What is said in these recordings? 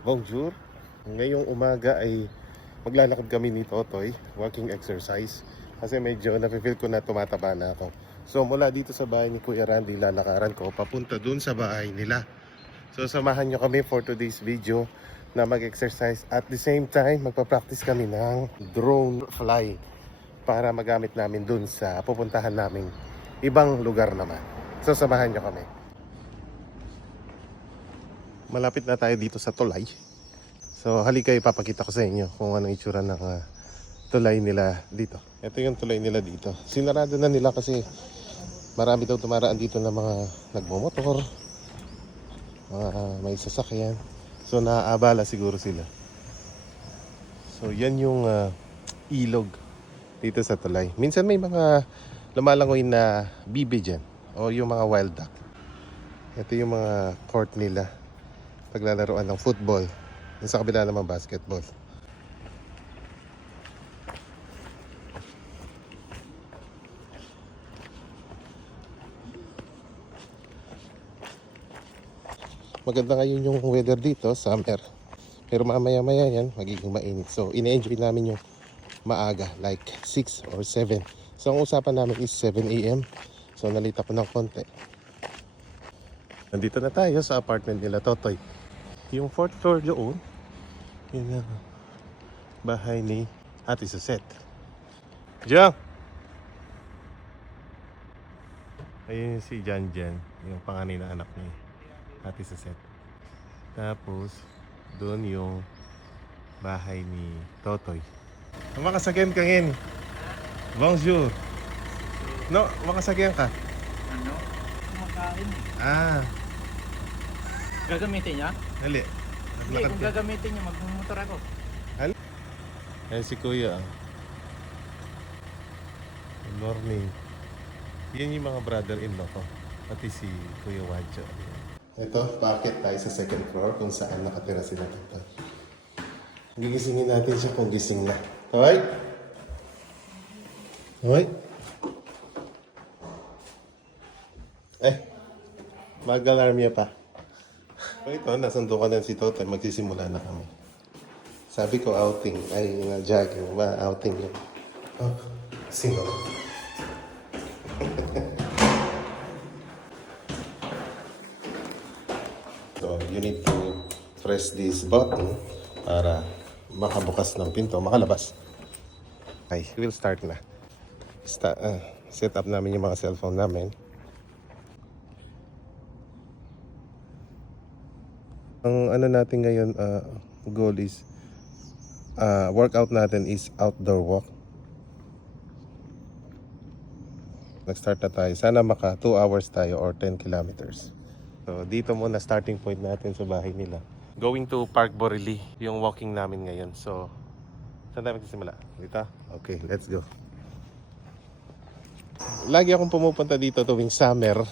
Bonjour! Ngayong umaga ay maglalakad kami ni Totoy, walking exercise. Kasi medyo nafe-feel ko na tumataba na ako. So mula dito sa bahay ni Kuya Randy, lalakaran ko papunta dun sa bahay nila. So samahan nyo kami for today's video na mag-exercise. At the same time, magpa-practice kami ng drone fly para magamit namin dun sa pupuntahan naming ibang lugar naman. So samahan nyo kami. Malapit na tayo dito sa tulay. So halika, ipapakita ko sa inyo kung ano itsura ng tulay nila dito. Ito yung tulay nila dito. Sinarado na nila kasi marami daw tumaraan dito ng mga nagmomotor, mga may sasakyan. So naaabala siguro sila. So yan yung ilog dito sa tulay. Minsan may mga lumalangoy na bibi dyan o yung mga wild duck. Ito yung mga court nila paglalaroan ng football. Sa kabila naman basketball. Maganda ngayon yung weather dito, summer. Pero mamaya-maya yan, magiging mainit. So, ine-enjoy namin yung maaga, like 6 or 7. So, ang usapan namin is 7 a.m. So, nalita ko ng konti. Nandito na tayo sa apartment nila Totoy. Yung 4th floor doon, yun ang bahay ni Ate Suset. Diyan! Ayun si Jan Jan, yung panganay na anak ni Ate Suset. Tapos, doon yung bahay ni Totoy. Makasagyan ka ngayon. Bonjour. No, makasagyan ka. Ano? Kumakain. Ah, Gagamitin niya? hali. Hindi, kung gagamitin niya, magmumotor ako. Ayan si Kuya. Good morning. Yan yung mga brother-in-law ko. Pati si Kuya Wadjo. Ito, bakit tayo sa second floor kung saan nakatira sila dito. Gigisingin natin siya kung gising na. Hoy! Hoy! Mag-alarm niya pa. O ito, nasundukan na si Totoy. Magsisimula na kami. Sabi ko outing. Ay, jogging. Ba, outing yun. Oh, single. So, you need to press this button para makabukas ng pinto, makalabas. Okay, we'll start na. Set up namin yung mga cellphone namin. Ang ano natin ngayon, goal is workout natin is outdoor walk. Nag-start na tayo. Sana maka 2 hours tayo or 10 kilometers. So dito muna starting point natin sa bahay nila. Going to Park Borili, yung walking namin ngayon. So saan tayo magsisimula? Dito? Okay, let's go. Lagi akong pumupunta dito tuwing summer.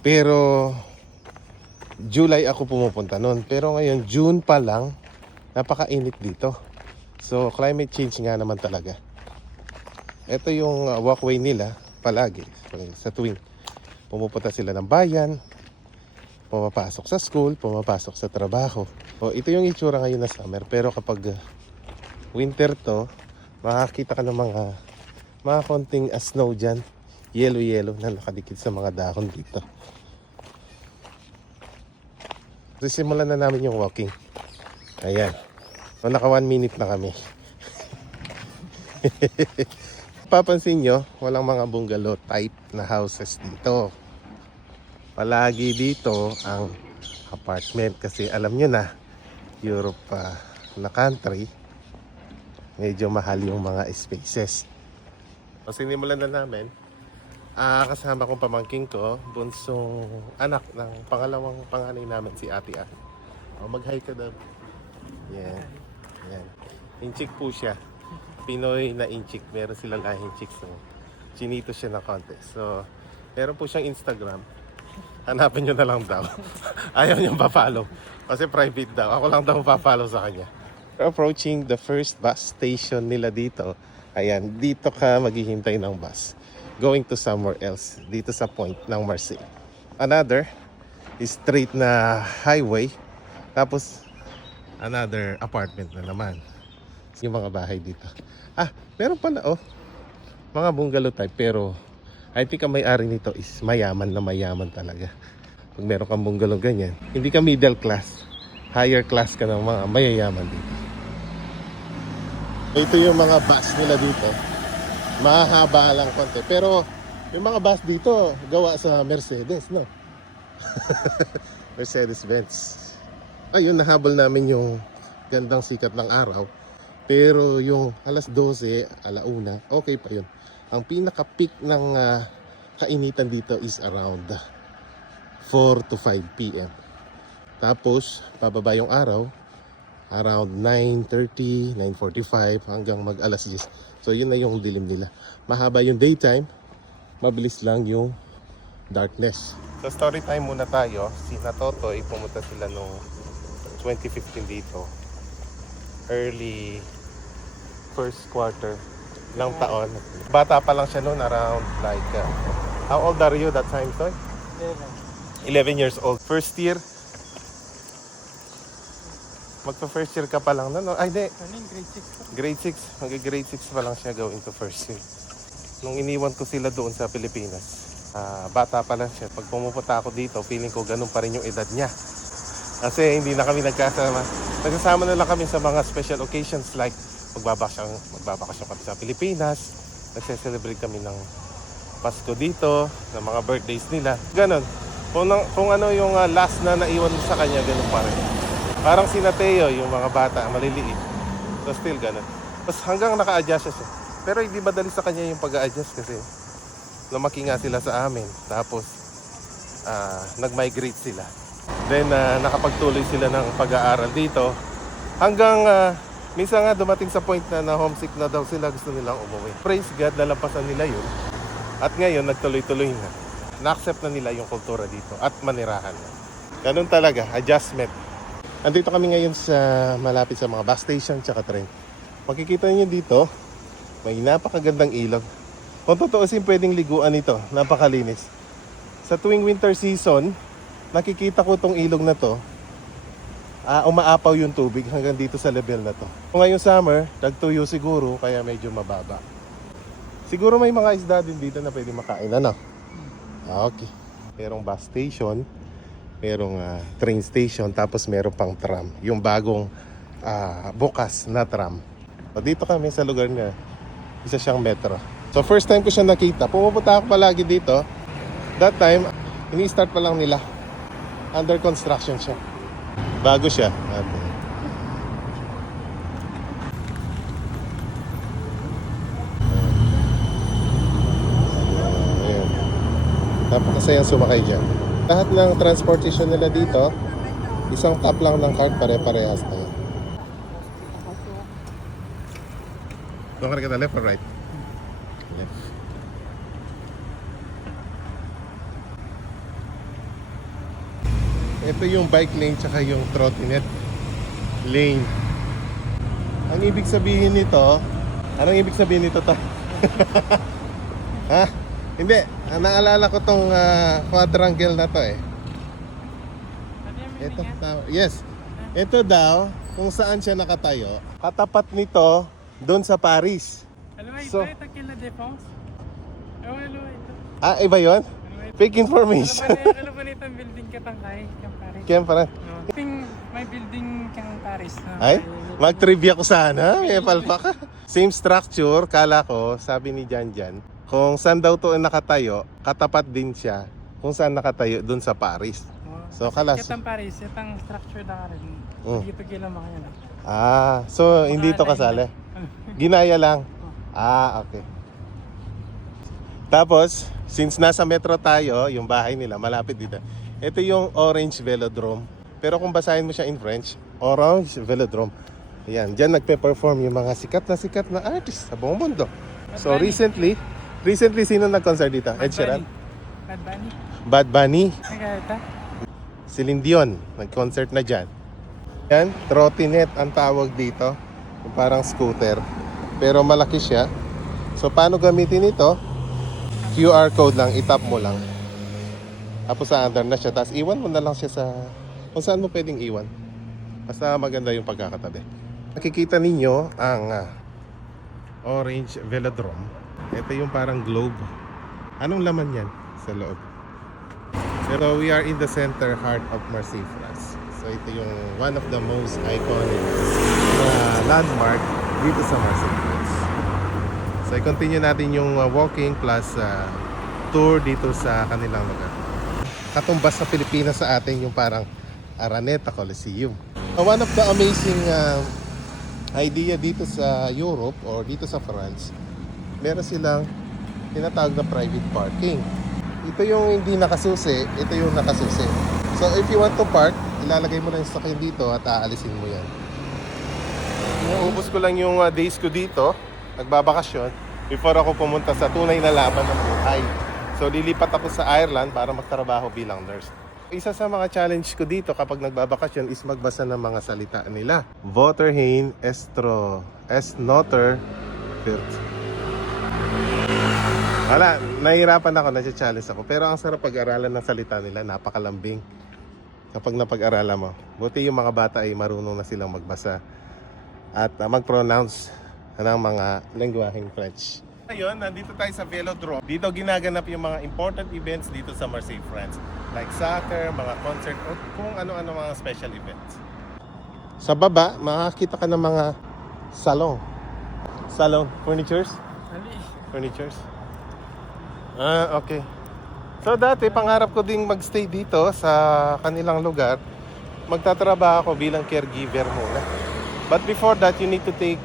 Pero July ako pumupunta noon. Pero ngayon, June pa lang, napakainit dito. So, climate change nga naman talaga. Ito yung walkway nila palagi. Sa tuwing pumupunta sila ng bayan, pumapasok sa school, pumapasok sa trabaho. O, ito yung itsura ngayon na summer. Pero kapag winter to, makakita ka ng mga konting snow dyan. Yellow na nakadikit sa mga dahon dito. Simulan na namin yung walking. Ayan. So, naka 1 minute na kami. Papansin nyo, walang mga bungalow type na houses dito. Palagi dito ang apartment. Kasi alam nyo na, Europe na country, medyo mahal yung mga spaces. So, sinimulan na namin. Kasama kong pamangking ko, bunsong anak ng pangalawang panganay namin, si Ate Ann. Mag-hi ka daw. Yan. Yan. Inchik po siya. Pinoy na inchik. Meron silang lahing chik. So, chinito siya ng konti. So, meron po siyang Instagram. Hanapin nyo na lang daw. Ayaw niyang pa-follow. Kasi private daw. Ako lang daw pa-follow sa kanya. Approaching the first bus station nila dito. Ayan, dito ka maghihintay ng bus. Going to somewhere else. Dito sa point ng Marseille. Another is straight na highway. Tapos another apartment na naman. Yung mga bahay dito. Meron pa na mga bungalow type, pero I think ang may-ari nito is mayaman na mayaman talaga. Pag meron kang bungalow ganyan, hindi ka middle class, higher class ka ng mga mayayaman dito. Ito yung mga bus nila dito. Mahaba lang konti, pero yung mga bus dito gawa sa Mercedes, no? Mercedes-Benz. Ayun, nahabol namin yung gandang sikat ng araw. Pero yung alas 12, alauna, okay pa yun. Ang pinaka-peak ng kainitan dito is around 4 to 5 p.m. Tapos, pababa yung araw, around 9:30, 9:45 hanggang mag alas 10. So, yun na yung dilim nila. Mahaba yung daytime, mabilis lang yung darkness. So, story time muna tayo. Si Natotoy, pumunta sila noong 2015 dito. Early first quarter ng taon. Bata pa lang siya noon, around like how old are you that time, Toy? 11 years old. First year. Magpa-first year ka pa lang noon. Ay, hindi. Grade 6. Grade 6. Mag-grade 6 pa lang siya going to first year. Nung iniwan ko sila doon sa Pilipinas, bata pa lang siya. Pag pumupunta ako dito, feeling ko ganun pa rin yung edad niya. Kasi hindi na kami nagkasama. Nagsasama na lang kami sa mga special occasions like magbabakasyon kami sa Pilipinas. Nagse-celebrate kami ng Pasko dito, ng mga birthdays nila. Ganon. Kung ano yung last na naiwan mo sa kanya, ganun pa rin. Parang si Nateo, yung mga bata, maliliit. So still ganon. Tapos hanggang naka-adjust siya. Pero hindi madali sa kanya yung pag-a-adjust kasi lumaki nga sila sa amin. Tapos nag-migrate sila. Then nakapagtuloy sila ng pag-aaral dito. Hanggang minsan nga dumating sa point na homesick na daw sila, gusto nilang umuwi. Praise God, nalampasan nila yun. At ngayon, nagtuloy-tuloy na. Na-accept na nila yung kultura dito at manirahan. Ganun talaga, adjustment. Andito kami ngayon sa malapit sa mga bus station tsaka train. Makikita niyo dito, may napakagandang ilog. Kung tutuusin, pwedeng liguan ito. Napakalinis. Sa tuwing winter season, nakikita ko tong ilog na to. Umaapaw yung tubig hanggang dito sa level na to. Kung ngayong summer, tagtuyo siguro, kaya medyo mababa. Siguro may mga isda din dito na pwede makain, ano? Okay. Merong bus station, merong train station, tapos meron pang tram. Yung bagong bukas na tram. So, dito kami sa lugar niya, isa siyang metro. So first time ko siya nakita, pumupunta ako palagi dito. That time, ini-start pa lang nila. Under construction siya. Bago siya. Ayan. Napakasayang sumakay dyan. Lahat ng transportation nila dito, isang tap lang ng card, pare-parehas na yan. Doon ka na left or right? Left. Ito yung bike lane tsaka yung trottinette lane. Ang ibig sabihin nito, anong ibig sabihin nito to? Ha? Hindi, naalala ko tong quadrangle na to eh. Ito, yes. Ito daw, kung saan siya nakatayo, katapat nito doon sa Paris. Alam mo ito, So- ito kila Defense. Alam mo ito. Iba yun? Fake information. Alam mo nito ang building katang kang Paris. Kaya parang, May building kang Paris. ay, mag-trivia ko sana. May palpa ka. Same structure, kala ko, sabi ni Janjan, kung saan daw to nakatayo, katapat din siya kung saan nakatayo doon sa Paris. So, kalas. Katang Paris, itang structure na rin. Dito kila mga yan. So hindi to kasali. Ginaya lang. Okay. Tapos, since nasa metro tayo, yung bahay nila malapit dito. Ito yung Orange Velodrome. Pero kung basahin mo siya in French, Orange Velodrome. Ayan, dyan nagpe-perform yung mga sikat na artist sa buong mundo. So recently sino nag-concert dito? Ed Sheeran? Bad Bunny. Bad Bunny. Nagkata? Celine Dion, nag-concert na dyan. Yan, trottinette ang tawag dito. Yung parang scooter. Pero malaki siya. So paano gamitin ito? QR code lang, itap mo lang. Tapos sa under na siya. Tapos iwan mo na lang siya sa kung saan mo pwedeng iwan. Basta maganda yung pagkakatabi. Nakikita ninyo ang orange velodrome. Ito yung parang globe. Anong laman yan sa loob? Pero we are in the center heart of Marseille, France. So ito yung one of the most iconic landmark dito sa Marseille, France. So i-continue natin yung walking plus tour dito sa kanilang lugar. Katumbas sa Pilipinas sa atin yung parang Araneta Coliseum. One of the amazing idea dito sa Europe or dito sa France, meron silang tinatawag na private parking. Ito yung hindi nakasusi, ito yung nakasusi. So if you want to park, ilalagay mo lang yung sakyan dito at aalisin mo yan. Inuubos ko lang yung days ko dito, nagbabakasyon, before ako pumunta sa tunay na laban ng buhay. So lilipat ako sa Ireland para magtrabaho bilang nurse. Isa sa mga challenge ko dito kapag nagbabakasyon is magbasa ng mga salita nila. Waterheen estro es noter virt. Wala, nahihirapan ako, nasi-challenge ako. Pero ang sarap pag-aralan ng salita nila, napakalambing. Kapag napag-aralan mo. Buti yung mga bata ay marunong na silang magbasa at mag-pronounce ng mga lengguaheng French. Ngayon, nandito tayo sa Velodrome. Dito ginaganap yung mga important events dito sa Marseille, France. Like soccer, mga concert, o kung ano-ano mga special events. Sa baba, makakita ka ng mga salon. Salon, furnitures? Ali. Furnitures? Okay. So dati, pangarap ko ding magstay dito sa kanilang lugar. Magtatrabaho ako bilang caregiver muna. But before that, you need to take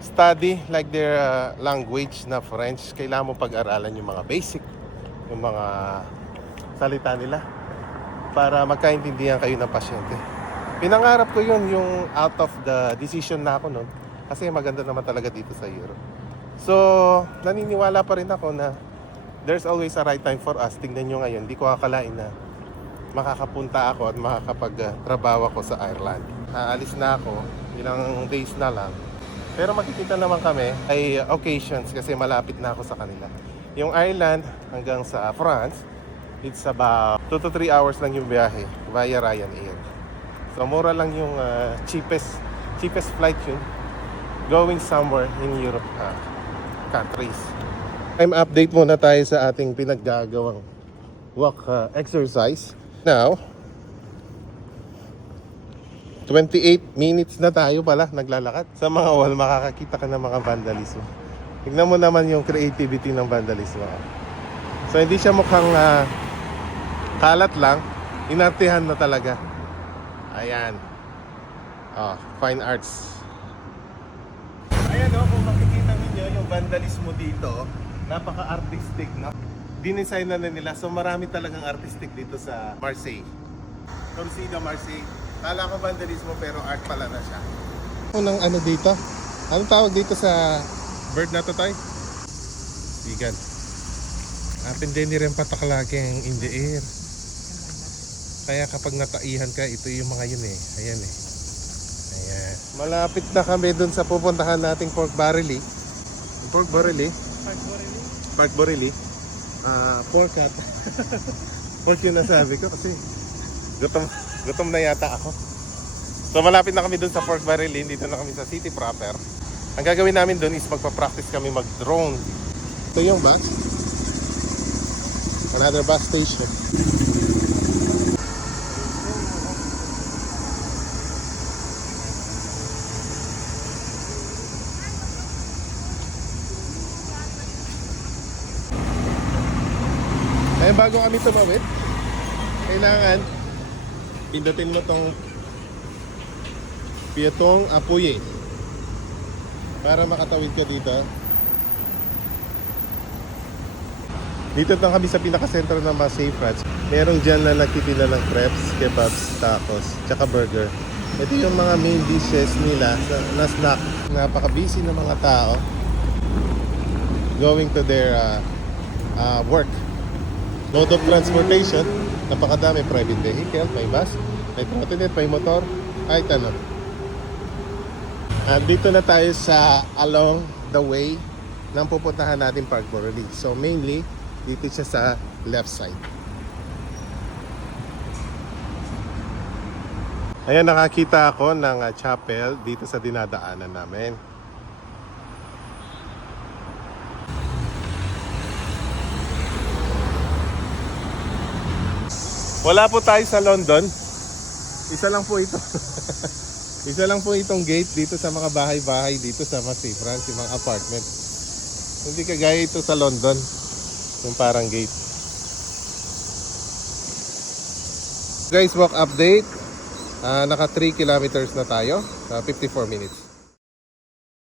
study like their language na French. Kailangan mo pag-aralan yung mga basic, yung mga salita nila para magkaintindihan kayo ng pasyente. Pinangarap ko yun, yung out of the decision na ako nun, kasi maganda naman talaga dito sa Europe. So, naniniwala pa rin ako na there's always a right time for us. Tingnan nyo ngayon, hindi ko akalain na makakapunta ako at makakapag-trabaho ako sa Ireland. Aalis na ako, ilang days na lang. Pero makikita naman kami ay occasions kasi malapit na ako sa kanila. Yung Ireland hanggang sa France, it's about 2 to 3 hours lang yung biyahe via Ryanair. So mura lang yung cheapest flight yun going somewhere in Europe countries. Time update muna tayo sa ating pinaggagawang walk exercise. Now, 28 minutes na tayo pala naglalakad. Sa mga wall, makakakita ka ng mga vandalismo. Tignan mo naman yung creativity ng vandalismo. So, hindi siya mukhang kalat lang. Inartihan na talaga. Ayan. Fine arts. Ayan kung makikita ninyo yung vandalismo dito, napaka-artistic na. Dinesign na nila. So, marami talagang artistic dito sa Marseille. Torcida, Marseille. Kala ko vandalismo pero art pala na siya. Unang ano dito? Anong tawag dito sa bird na to, Tay? Sigan. Apinde ni rin patakalaging in the air. Kaya kapag nataihan ka, ito yung mga yun eh. Ayan eh. Ayan. Malapit na kami dun sa pupuntahan nating Pork Barrelly. Pork Barrelly? Pork Barrelly. Pork cat. Pork yung nasabi ko kasi gutom na yata ako. So malapit na kami dun sa Pork Barrelly. Dito na kami sa city proper. Ang gagawin namin dun is magpa-practice kami mag-drone. Ito yung bus. Another bus station. Kaya bago kami tumawid, kailangan pindutin mo tong Pietong Apuye para makatawid ka dito. Dito na kami sa pinaka-sentro ng Marseille, France. Merong dyan na nagtitinda ng crepes, kebabs, tacos, tsaka burger. Ito yung mga main dishes nila na snack. Napaka-busy ng mga tao going to their work. Mode of transportation, napakadami. Private vehicle, may bus, may trottinette, may motor, kahit ano. Dito na tayo sa along the way ng pupuntahan natin Parc Borelli. So mainly, dito siya sa left side. Ayan, nakakita ako ng chapel dito sa dinadaanan namin. Wala po tayo sa London. Isa lang po ito. Isa lang po itong gate dito sa mga bahay-bahay dito sa Massey France, yung mga apartment. Hindi kagaya ito sa London, yung parang gate. Guys, walk update. Naka 3 kilometers na tayo, 54 minutes.